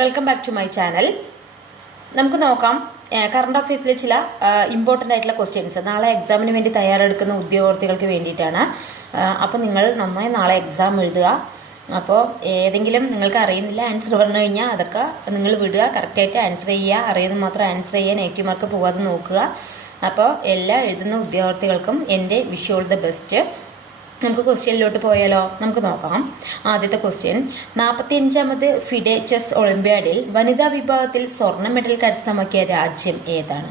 Welcome back to my channel. നമുക്ക് നോക്കാം current അഫയേഴ്സിലെ ചില ഇമ്പോർട്ടൻ്റ് ആയിട്ടുള്ള ക്വസ്റ്റ്യൻസ് നാളെ എക്സാമിന് വേണ്ടി തയ്യാറെടുക്കുന്ന ഉദ്യോഗാർത്ഥികൾക്ക് വേണ്ടിയിട്ടാണ്. അപ്പോൾ നിങ്ങൾ നന്നായി നാളെ എക്സാം എഴുതുക. അപ്പോൾ ഏതെങ്കിലും നിങ്ങൾക്ക് അറിയുന്നില്ല ആൻസർ പറഞ്ഞു കഴിഞ്ഞാൽ അതൊക്കെ നിങ്ങൾ വിടുക, കറക്റ്റായിട്ട് ആൻസർ ചെയ്യുക, അറിയുന്നത് മാത്രം ആൻസർ ചെയ്യുക, നെഗറ്റീവ് മാർക്ക് പോകാതെ നോക്കുക. അപ്പോൾ എല്ലാ എഴുതുന്ന ഉദ്യോഗാർത്ഥികൾക്കും എൻ്റെ വിഷ് ഓൾ ദ ബെസ്റ്റ്. നമുക്ക് ക്വസ്റ്റ്യനിലോട്ട് പോയാലോ? നമുക്ക് നോക്കാം. ആദ്യത്തെ ക്വസ്റ്റ്യൻ, 45ാമത് ഫിഡെ ചെസ് ഒളിമ്പ്യാഡിൽ വനിതാ വിഭാഗത്തിൽ സ്വർണ്ണ മെഡൽ കരസ്ഥമാക്കിയ രാജ്യം ഏതാണ്?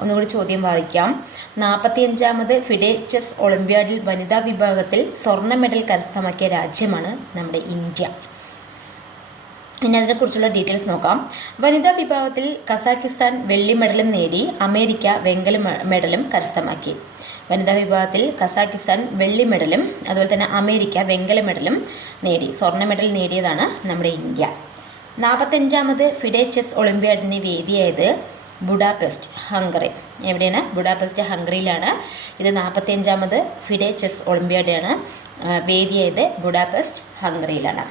ഒന്നുകൂടി ചോദ്യം വായിക്കാം. 45ാമത് ഫിഡെ ചെസ് ഒളിമ്പ്യാഡിൽ വനിതാ വിഭാഗത്തിൽ സ്വർണ്ണ മെഡൽ കരസ്ഥമാക്കിയ രാജ്യമാണ് നമ്മുടെ ഇന്ത്യ. ഇനി അതിനെക്കുറിച്ചുള്ള ഡീറ്റെയിൽസ് നോക്കാം. വനിതാ വിഭാഗത്തിൽ കസാക്കിസ്ഥാൻ വെള്ളി മെഡലും നേടി, അമേരിക്ക വെങ്കല മെഡലും കരസ്ഥമാക്കി. വനിതാ വിഭാഗത്തിൽ കസാക്കിസ്ഥാൻ വെള്ളി മെഡലും അതുപോലെ തന്നെ അമേരിക്ക വെങ്കല മെഡലും നേടി. സ്വർണ്ണ മെഡൽ നേടിയതാണ് നമ്മുടെ ഇന്ത്യ. 45ാമത് ഫിഡെ ചെസ് ഒളിമ്പ്യാഡിന് വേദിയായത് ബുഡാപെസ്റ്റ്, ഹംഗറി. എവിടെയാണ്? ബുഡാപെസ്റ്റ്, ഹംഗറിയിലാണ്. ഇത് 45ാമത് ഫിഡെ ചെസ് ഒളിമ്പ്യാഡാണ്. വേദിയായത് ബുഡാപെസ്റ്റ്, ഹംഗറിയിലാണ്.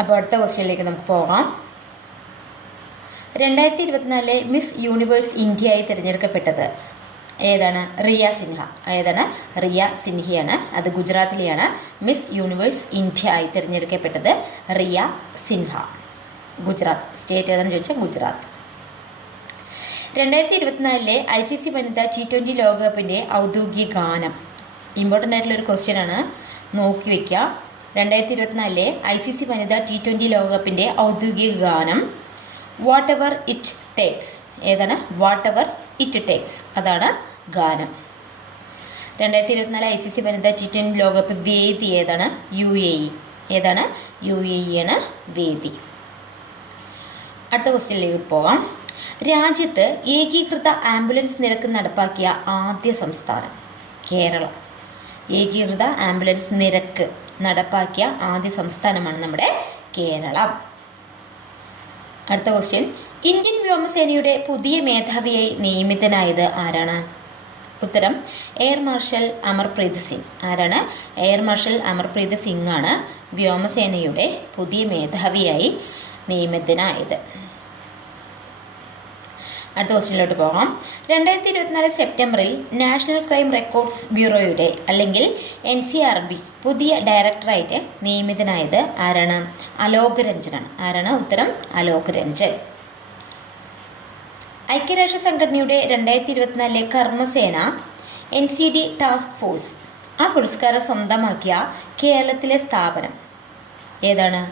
അപ്പോൾ അടുത്ത ക്വസ്റ്റ്യനിലേക്ക് നമുക്ക് പോകാം. 2024 മിസ് യൂണിവേഴ്സ് ഇന്ത്യയായി തിരഞ്ഞെടുക്കപ്പെട്ടത് ഏതാണ്? റിയ സിൻഹ. ഏതാണ്? റിയ സിൻഹയാണ്. അത് ഗുജറാത്തിലെയാണ്. മിസ് യൂണിവേഴ്സ് ഇന്ത്യ ആയി തിരഞ്ഞെടുക്കപ്പെട്ടത് റിയ സിൻഹ, ഗുജറാത്ത്. സ്റ്റേറ്റ് ഏതാണെന്ന് ചോദിച്ചാൽ ഗുജറാത്ത്. 2024 ICC വനിതാ T20 ലോകകപ്പിൻ്റെ ഔദ്യോഗിക ഗാനം. ഇമ്പോർട്ടൻ്റ് ആയിട്ടുള്ളൊരു ക്വസ്റ്റ്യൻ ആണ്, നോക്കി വയ്ക്കുക. 2024 ICC വനിതാ T20 ലോകകപ്പിൻ്റെ ഔദ്യോഗിക ഗാനം വാട്ട് എവർ ഇറ്റ് ടേക്സ്. ഏതാണ്? വാട്ട് എവർ ഇറ്റ് ടേക്സ്, അതാണ് ഗാനം. 2024 ICC വനിതാ T20 ലോകകപ്പ് വേദി ഏതാണ്? UAE. ഏതാണ്? UAE ആണ് വേദി. അടുത്ത ക്വസ്റ്റ്യനിലേക്ക് പോകാം. രാജ്യത്ത് ഏകീകൃത ആംബുലൻസ് നിരക്ക് നടപ്പാക്കിയ ആദ്യ സംസ്ഥാനം കേരളം. ഏകീകൃത ആംബുലൻസ് നിരക്ക് നടപ്പാക്കിയ ആദ്യ സംസ്ഥാനമാണ് നമ്മുടെ കേരളം. അടുത്ത ക്വസ്റ്റ്യൻ, ഇന്ത്യൻ വ്യോമസേനയുടെ പുതിയ മേധാവിയായി നിയമിതനായത് ആരാണ്? ഉത്തരം എയർ മാർഷൽ അമർപ്രീത് സിംഗ്. ആരാണ്? എയർ മാർഷൽ അമർപ്രീത് സിംഗ് ആണ് വ്യോമസേനയുടെ പുതിയ മേധാവിയായി നിയമിതനായത്. അടുത്ത ക്വസ്റ്റ്യനിലോട്ട് പോകാം. 2024 സെപ്റ്റംബറിൽ നാഷണൽ ക്രൈം റെക്കോർഡ്സ് ബ്യൂറോയുടെ അല്ലെങ്കിൽ NCRB പുതിയ ഡയറക്ടറായിട്ട് നിയമിതനായത് ആരാണ്? അലോക് രഞ്ജനാണ്. ആരാണ്? ഉത്തരം അലോക് രഞ്ജൻ. ഐക്യരാഷ്ട്ര സംഘടനയുടെ 2024 കർമ്മസേന NCD ടാസ്ക് ഫോഴ്സ് ആ പുരസ്കാരം സ്വന്തമാക്കിയ കേരളത്തിലെ സ്ഥാപനം ഏതാണ്?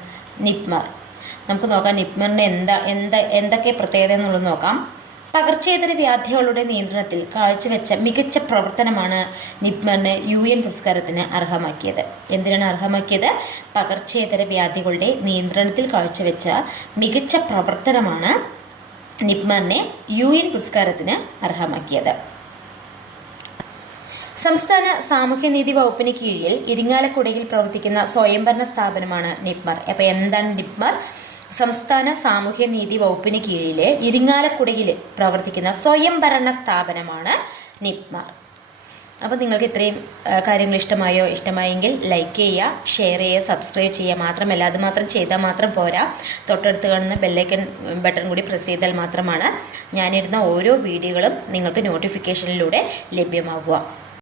നിപ്മർ. നമുക്ക് നോക്കാം നിപ്മറിന് എന്തൊക്കെ പ്രത്യേകത എന്നുള്ളത് നോക്കാം. പകർച്ചേതര വ്യാധികളുടെ നിയന്ത്രണത്തിൽ കാഴ്ചവെച്ച മികച്ച പ്രവർത്തനമാണ് നിപ്മറിന് UN പുരസ്കാരത്തിന് അർഹമാക്കിയത്. എന്തിനാണ് അർഹമാക്കിയത്? പകർച്ചേതര വ്യാധികളുടെ നിയന്ത്രണത്തിൽ കാഴ്ചവെച്ച മികച്ച പ്രവർത്തനമാണ് നിപ്മറിനെ UN പുരസ്കാരത്തിന് അർഹമാക്കിയത്. സംസ്ഥാന സാമൂഹ്യനീതി വകുപ്പിന് കീഴിൽ ഇരിങ്ങാലക്കുടയിൽ പ്രവർത്തിക്കുന്ന സ്വയംഭരണ സ്ഥാപനമാണ് നിപ്മർ. അപ്പോൾ എന്താണ് നിപ്മർ? സംസ്ഥാന സാമൂഹ്യനീതി വകുപ്പിന് കീഴിൽ ഇരിങ്ങാലക്കുടയിൽ പ്രവർത്തിക്കുന്ന സ്വയംഭരണ സ്ഥാപനമാണ് നിപ്മർ. അപ്പോൾ നിങ്ങൾക്ക് ഇത്രയും കാര്യങ്ങൾ ഇഷ്ടമായെങ്കിൽ ലൈക്ക് ചെയ്യുക, ഷെയർ ചെയ്യുക, സബ്സ്ക്രൈബ് ചെയ്യുക. മാത്രമല്ല അത് മാത്രം ചെയ്താൽ മാത്രം പോരാ, തൊട്ടടുത്ത് കാണുന്ന ബെല്ലൈക്കൺ ബട്ടൺ കൂടി പ്രസ് ചെയ്താൽ മാത്രമാണ് ഞാനിടുന്ന ഓരോ വീഡിയോകളും നിങ്ങൾക്ക് നോട്ടിഫിക്കേഷനിലൂടെ ലഭ്യമാകുക.